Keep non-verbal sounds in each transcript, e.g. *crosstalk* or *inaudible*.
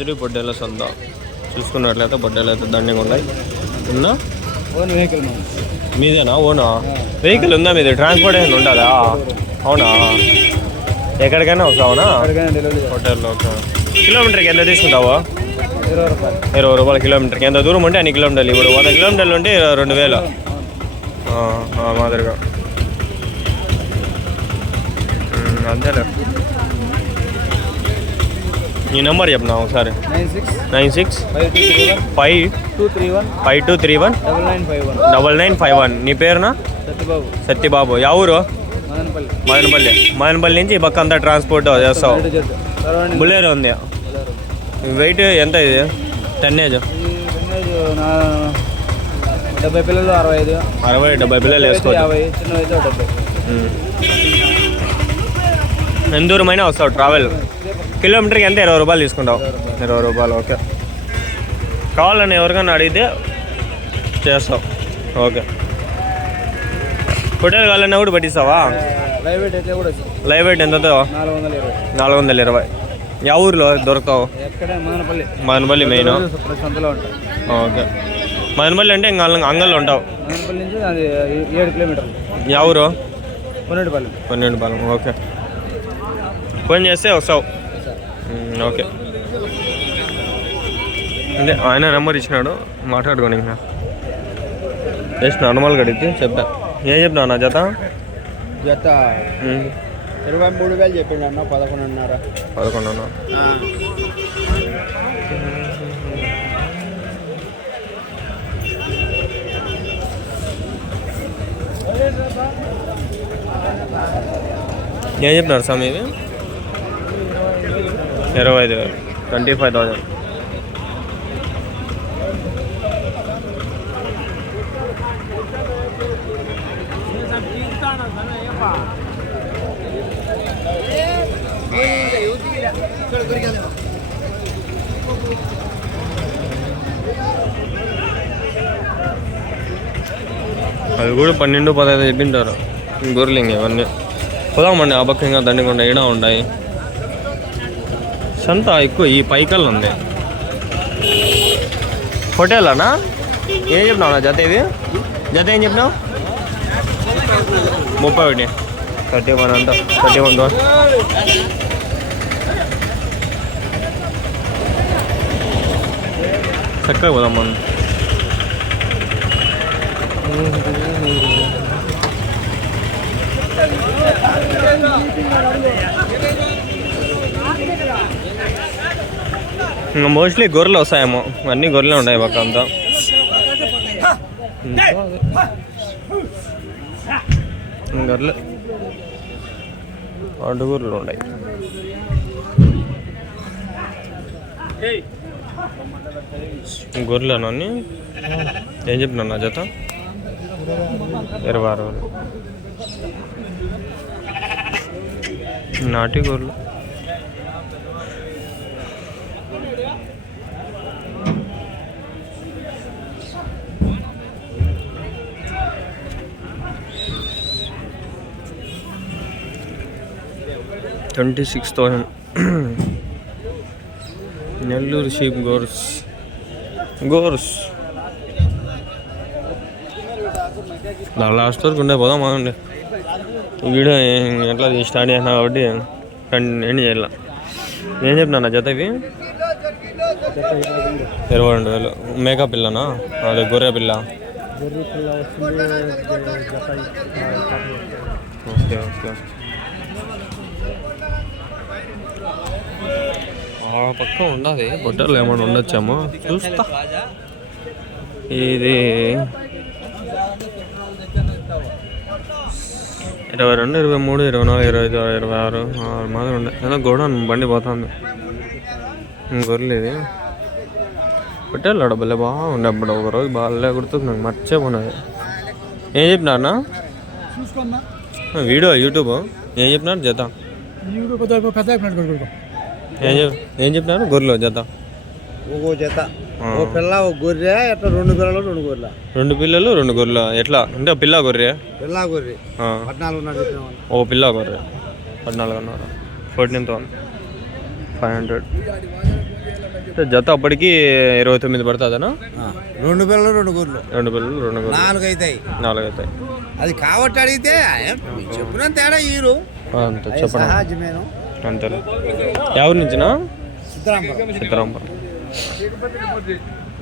యాదాద్రి బొడ్డెల సంత చూసుకున్నట్లయితే బొడ్డెలు అయితే దండిగా ఉన్నాయి. ఉందా? ఓన్ వెహికల్ మీదేనా? ఓనా వెహికల్ ఉందా మీది? ట్రాన్స్పోర్టేషన్ ఉంటుందా అవునా? ఎక్కడికైనా వస్తావునా హోటల్లో కిలోమీటర్కి ఎంత తీసుకుంటావా? ఇరవై రూపాయలు. కిలోమీటర్కి ఎంత దూరం ఉంటే అన్ని కిలోమీటర్లు ఇప్పుడు వంద కిలోమీటర్లు ఉంటే రెండు వేలు. మాదిరిగా. అంతేలే. ఈ నెంబర్ చెప్పినా ఒకసారి. Nine six five two three one five two three one double nine five one double nine five one. నీ పేరునా? సత్యబాబు. సత్యబాబు. యా ఊరు? మదనపల్లి. మదనపల్లి. నుంచి ఈ పక్క అంతా ట్రాన్స్పోర్ట్ చేస్తావు. బులేరో ఉంది. వెయిట్ ఎంత ఇది? టన్నేజ్. నా డెబ్బై పిల్లలు అరవై ఐదు. అరవై డెబ్బై పిల్లలు వేసుకోవచ్చు. ఎంత దూరమైనా వస్తావు ట్రావెల్ కిలోమీటర్కి ఎంత? ఇరవై రూపాయలు తీసుకుంటావు. ఇరవై రూపాయలు ఓకే. కావాలని ఎవరికైనా అడిగితే చేస్తావు. ఓకే. హోటల్ కావాలన్నా కూడా పట్టిస్తావా? లైవ్ వెయిట్ ఎంతతో నాలుగు వందల ఇరవై. యా ఊరిలో ఎక్కడ? Madanapalle main okay. మదనపల్లి అంటే ఇంకా అంగల్లో ఉంటావు. యా ఊరు? పన్నెండు పాలెం ఓకే. ఫోన్ చేస్తే వస్తావు. ఓకే. అంటే ఆయన నెంబర్ ఇచ్చినాడు మాట్లాడుకోండి ఇంకా. జస్ట్ నార్మల్గా అడిగితే చెప్పా. ఏం చెప్తావు నా జత? జత ఇరవై మూడు వేలు చెప్పిండు అన్న పదకొండున్నర. పదకొండున్నా ఏం చెప్తున్నారు స్వామి ఇవి ఇరవై ఐదు వేలు. ట్వంటీ ఫైవ్ థౌజండ్ అవి కూడా పన్నెండు పదహైదు చెప్పింటారు. గొర్రెలు ఇంక ఇవన్నీ. పోదామండి ఆ పక్క ఇంకా దండికొండ ఈడ ఉన్నాయి సంత ఎక్కువ ఈ పైకల్ ఉంది. హోటేలానా? ఏం చెప్పినావు నా జత ఇది? జత ఏం చెప్పినావు ముప్పై ఒకటి. థర్టీ వన్ అంట. థర్టీ వన్ చక్కగా పోదాం మనం. Thank you. మోస్ట్లీ గొర్రెలు వస్తాయేమో. అన్ని గొర్రెలు ఉన్నాయి పక్క అంతా. గొర్రెలు. అడ్డు గొర్రెలు ఉన్నాయి. గొర్రెలు అన్ని? ఏం చెప్పినా నా జత? ఇరవై ఆరు నాటి గొర్రెలు. Twenty six thousand Nellore sheep గోర్స్ గోర్స్ నా లాస్ట్ వరకు ఉండే పోదాం బాగుండే ఈ వీడియో ఏ- ఎట్లా స్టార్ట్ చేసినా కాబట్టి ఎండ్ చేయాల? ఏం చెప్పినా నా జత ఇవి ఇరవై రెండు వేలు. మేకా పిల్లనా? అదే గొర్రె పిల్ల. గొర్రె పిల్ల వస్తుంది జత ఓకే ఓకే. ఆ పక్క ఉండదు బొట్టలు ఏమైనా ఉండొచ్చేమో. చూస్తా. ఇది ఇరవై రెండు ఇరవై మూడు ఇరవై నాలుగు ఇరవై ఐదు ఇరవై ఆరు ఆరు మాదిరి ఉండే. ఏదో గోడ బండి పోతుంది. గొర్రెలు ఇది. పెట్టాలి డబ్బులే బాగుండే అప్పుడు ఒక రోజు బాగా గుర్తుంది నాకు మర్చిపోయినది ఏం చెప్పినారనా వీడియో యూట్యూబ్? ఏం చెప్పినారు? జత ఏం చెప్ ఏం చెప్పినారు? గొర్రెలు జత? ఒక్కో జత. ఓ పిల్ల ఒక గొర్రె ఎట్లా రెండు పిల్లలు రెండు గొర్రెల? రెండు పిల్లలు రెండు గొర్రెలు. ఎట్లా? అంటే పిల్ల గొర్రె? పిల్ల గొర్రె. పద్నాలుగున్నర ఓ పిల్ల గొర్రె. పద్నాలుగున్నర ఫోర్టీన్ థౌసండ్. Five hundred. జత అప్పటికి ఇరవై తొమ్మిది పడుతుందనా? రెండు పిల్లలు రెండు గొర్రెలు. రెండు పిల్లలు రెండు గొర్రెలు. నాలుగు అవుతాయి నాలుగు అవుతాయి అది కాబట్టి అడిగితే చెప్పిన తేడా ఈరు చెప్పండి. అంతేలే ఎవరి నుంచినా? సిద్ధరాంపురం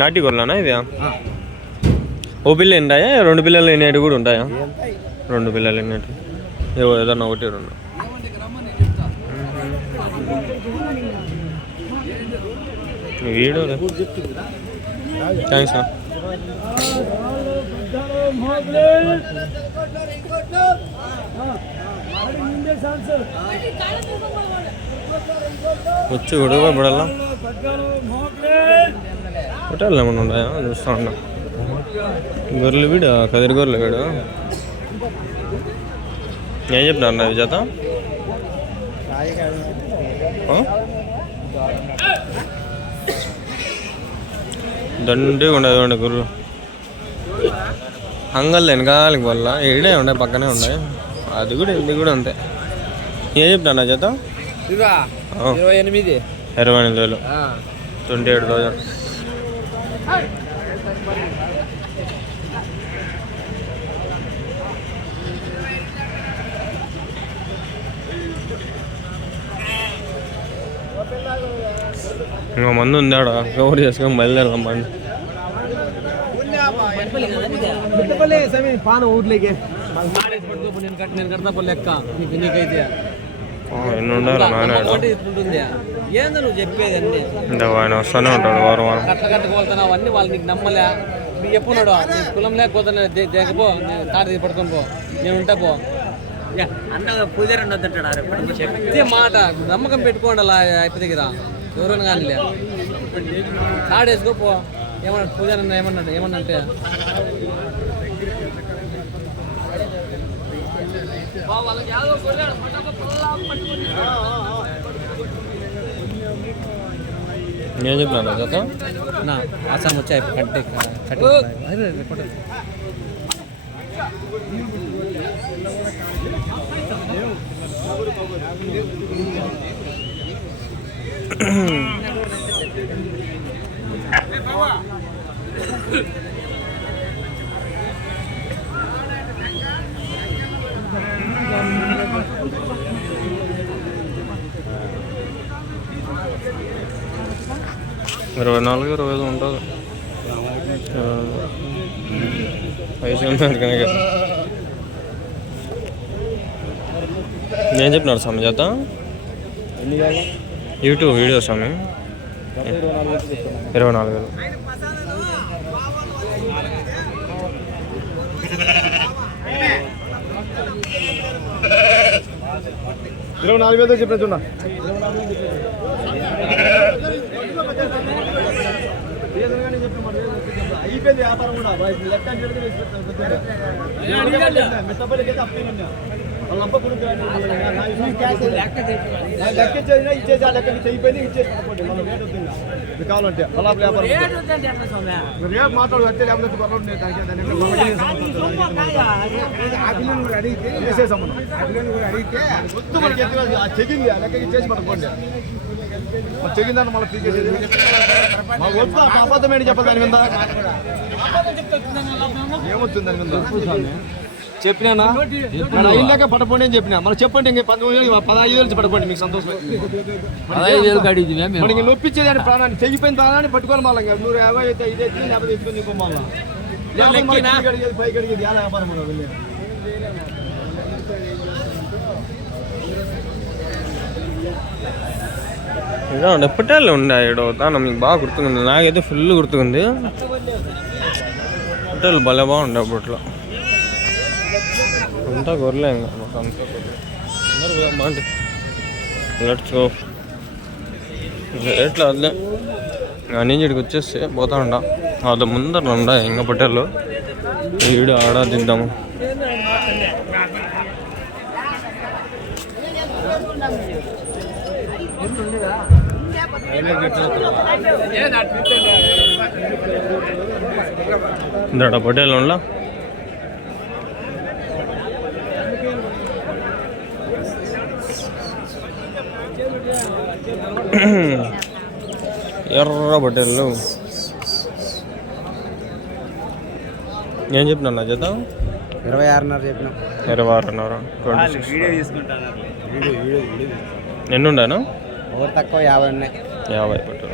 నాటి గొర్రెలనా ఇది? ఓ పిల్ల ఉంటాయా రెండు పిల్లలు ఎన్నేటి కూడా ఉంటాయా? రెండు పిల్లలు ఎన్నేటి? ఏదన్నా ఒకటి రెండు. వీడియో థ్యాంక్స్ వచ్చి గొడవ పడాలా? హోటల్ ఏమన్నా ఉన్నాయా? చూస్తా ఉన్నా. గొర్రెలు వీడు? కదిరి గొర్రెలు వీడు? ఏం చెప్తున్నారు అన్న విజేత? దండి ఉండదు చూడండి గుర్రు అంగల్ వెనకాలకి వల్ల ఈడే ఉన్నాయి పక్కనే ఉన్నాయి అది కూడా ఇది కూడా అంతే. ఏం చెప్తాను చేత. ఇరవై ఎనిమిది. ఇరవై ఎనిమిది వేలు. ట్వంటీ ఎయిట్ థౌజండ్ ఇంకా మంది ఉంది ఆడ. కవర్ చేసుకొని బయలుదేరదాం బండి. పాన ఊర్లోకి. నేను కడతా లెక్క నీకు నీకైతే. ఎన్ని ఉండాలి? నాయన ఏందో నువ్వు చెప్పేది అన్ని? ఇంకా ఆయన వస్తూనే ఉంటాడు వారం వారం. కట్ట కట్టుకోవాలతున్నావు అన్ని వాళ్ళు నీకు నమ్మలే. నీకు ఎప్పుడున్నాడు నీకు కులం లేకపోతే దేకపో తాడు తీసి పడుకొని పో. నేను ఉంటా పో. అన్నగా పూజారి ఉండొద్దంటాడు చెప్తే మాట. నమ్మకం పెట్టుకోండి అలా అయిపోతే దగ్గర. ఎవరైనా కానీ లే. తాడు వేసుకో పో. ఏమన్నా పూజ ఏమన్నాడు ఏమన్నా అంటే ఏం చెప్పినాను చేత నా ఆసాం వచ్చాయి కట్టి కట్టి అరే, ఇరవై నాలుగు ఇరవై ఐదు ఉంటుంది వయసు ఉంటుంది కనుక నేను చెప్పినారు స్వామి చేత? యూట్యూబ్ వీడియో స్వామి. ఇరవై నాలుగు వేలు ఇరవై నాలుగు వేలు చెప్పిన చూడ అయిపోయింది వ్యాపారం కూడా. లెక్క లెక్క ఇచ్చేది ఇచ్చేసి ఆ లెక్క అయిపోయింది ఇచ్చేసి. మళ్ళీ రేట్ వద్దు ఇంకా. మీకు కావాలంటే వ్యాపారం మీరు రేపు మాట్లాడు అంటే లేకపోతే గొడవ చేసే సంబంధం. వద్దు మనకి ఆ చెగింది ఆ లెక్క ఇచ్చేసి పట్టుకోండి మరి చెగిందని మళ్ళీ పీకేసేది మాకు వద్దు ఆ అబద్ధం ఏంటి చెప్పదు దాని మీద? ఏమొస్తుంది దాని మీద? చెప్పినా ఇందాక పడపోండి అని చెప్పినా మనం చెప్పండి ఇంకా పంతొమ్మిది వేలు పదహైదు వేలు పడపోండి మీకు సంతోషం పదహైదు వేలు కాడి మనకి ఇంకా నొప్పించేది అని ప్రాణాన్ని తెగిపోయిన ప్రాణాన్ని పట్టుకోవాలి మళ్ళీ ఇంకా నూరు యాభై అయితే ఇదే ఎత్తుకుని లేకపోతే ఎత్తుకుని ఇంకో మళ్ళీ లేకపోతే మళ్ళీ కిందికి అడిగేది, పైకి అడిగేది ఎలా వ్యాపారం కూడా వెళ్ళి ఇదో ఎప్పటిళ్ళు ఉండే ఇక్కడ తాను మీకు బాగా గుర్తుకుంది నాకైతే ఫుల్ గుర్తుకుంది హోటల్ భలే బాగుండే అప్పట్లో అంతా గొర్రెలే ఇంకా. మాకు అంతా అందరూ లెట్స్ గో రేట్లు అదిలే అన్నీ ఇక్కడికి వచ్చేసి పోతా ఉండా. అది ముందర ఉండా ఇంకా పొట్టేళ్ళు. ఈడు ఆడ దిద్దాము. ఇందాడ పొట్టేళ్ళు ఉండా *clears throat* ఎర్ర బట్టలు. ఏం చెప్పినా నా జత? ఇరవై ఆరున్నర చెప్పిన. ఇరవై ఆరున్నర ఎన్ని ఉండాను ఒకటి తక్కువ యాభై ఉన్నాయి. యాభై పట్టు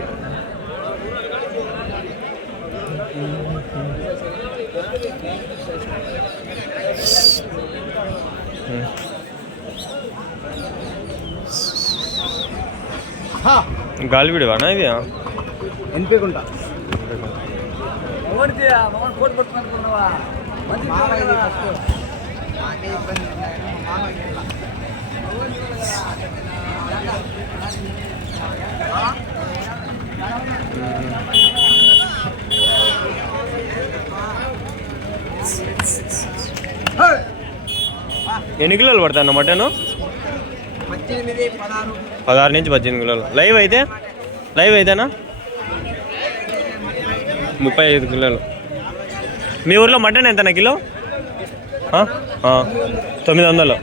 గాలి విడివానా ఇవి ఎనిపించుకుంటా ఎన్ని కిలోలు పడతాయి మటన్ పదహారు. నుంచి పద్దెనిమిది కిలోలు. లైవ్ అయితే? లైవ్ అయితేనా? ముప్పై ఐదు కిలోలు. మీ ఊర్లో మటన్ ఎంతనా కిలో. తొమ్మిది వందలు.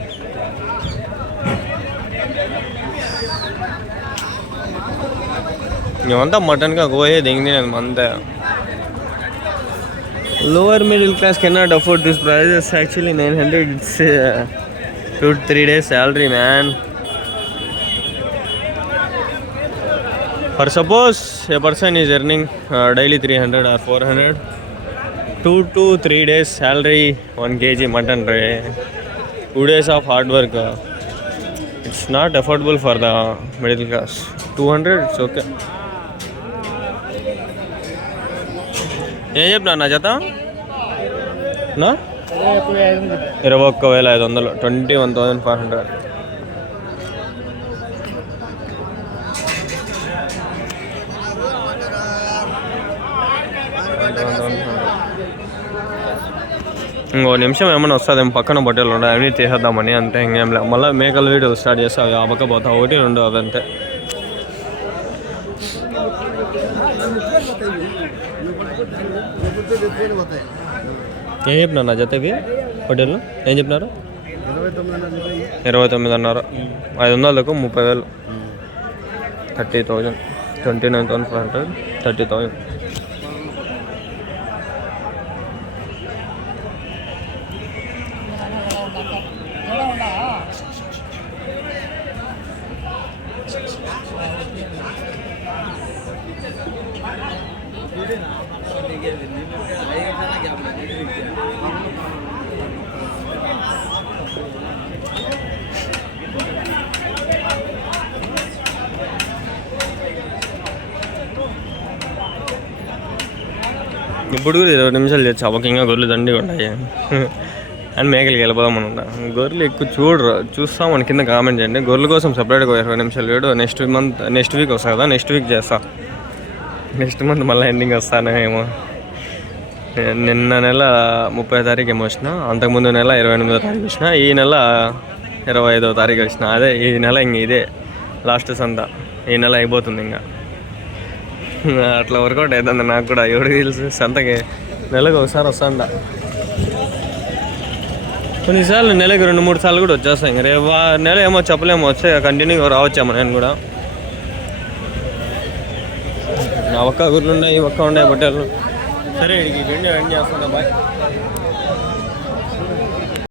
మేమంతా మటన్గా పోయేది ఇంక అంతే. Lower middle class cannot afford this prices actually 900 it's uh, two three days salary man for suppose a person is earning uh, daily 300 or 400 two to three days salary 1 kg mutton tray two days of hard work uh, it's not affordable for the middle class 200 it's okay ఏం చెప్పినా నా జత నా ఇరవై ఒక్క వేల ఐదు వందలు twenty one thousand five hundred ఇంకో నిమిషం ఏమైనా వస్తుంది పక్కన బట్టలు ఉన్నాయి అన్నీ తీసేద్దామని అంతే ఇంకేం లేదు మళ్ళీ మేకల వీడియో స్టార్ట్ చేస్తా అవి అవ్వకపోతా ఒకటి రెండు అవి అంతే. ఏం చెప్పినా నా జతకి హోటల్లో? ఏం చెప్పినారు? ఇరవై తొమ్మిది ఇరవై తొమ్మిది అన్నారు. ఐదు వందలకు ముప్పై వేలు. Thirty thousand. Twenty nine thousand five hundred thirty thousand. ఇప్పుడు కూడా ఇరవై నిమిషాలు చేసి చవకంగా గొర్రెలు దండిగా ఉంటాయి. అండ్ మేకలకి వెళ్ళిపోదాం అనుకుంటా. గొర్రెలు ఎక్కువ చూడరు. చూస్తాం మన కింద కామెంట్ చేయండి. గొర్రెల కోసం సపరేట్గా ఇరవై నిమిషాలు వేడు నెక్స్ట్ మంత్ నెక్స్ట్ వీక్ వస్తా కదా నెక్స్ట్ వీక్ చేస్తా. నెక్స్ట్ మంత్ మళ్ళీ ఎండింగ్ వస్తానేమో నిన్న నెల ముప్పై తారీఖు ఏమో వచ్చిన అంతకుముందు నెల ఇరవై ఎనిమిదో తారీఖు వచ్చిన ఈ నెల ఇరవై ఐదో తారీఖు వచ్చిన. అదే ఈ నెల ఇంక ఇదే లాస్ట్ సంత. ఈ నెల అయిపోతుంది ఇంకా. అట్లా వర్కౌట్ అవుతుంది నాకు కూడా ఎవరికి తెలుసు. సంతకి నెలకు ఒకసారి వస్తాండ కొన్నిసార్లు నెలకి రెండు మూడు సార్లు కూడా వచ్చేస్తాం ఇంక రేపు నెల ఏమో చెప్పలేమో. వచ్చే కంటిన్యూగా రావచ్చాము నేను కూడా. నా ఒక్క ఊర్లు ఉన్నాయి ఈ ఒక్క ఉన్నాయి బట్టలు సరే ఇడికి వెండి వెండి చేస్తాను బాయ్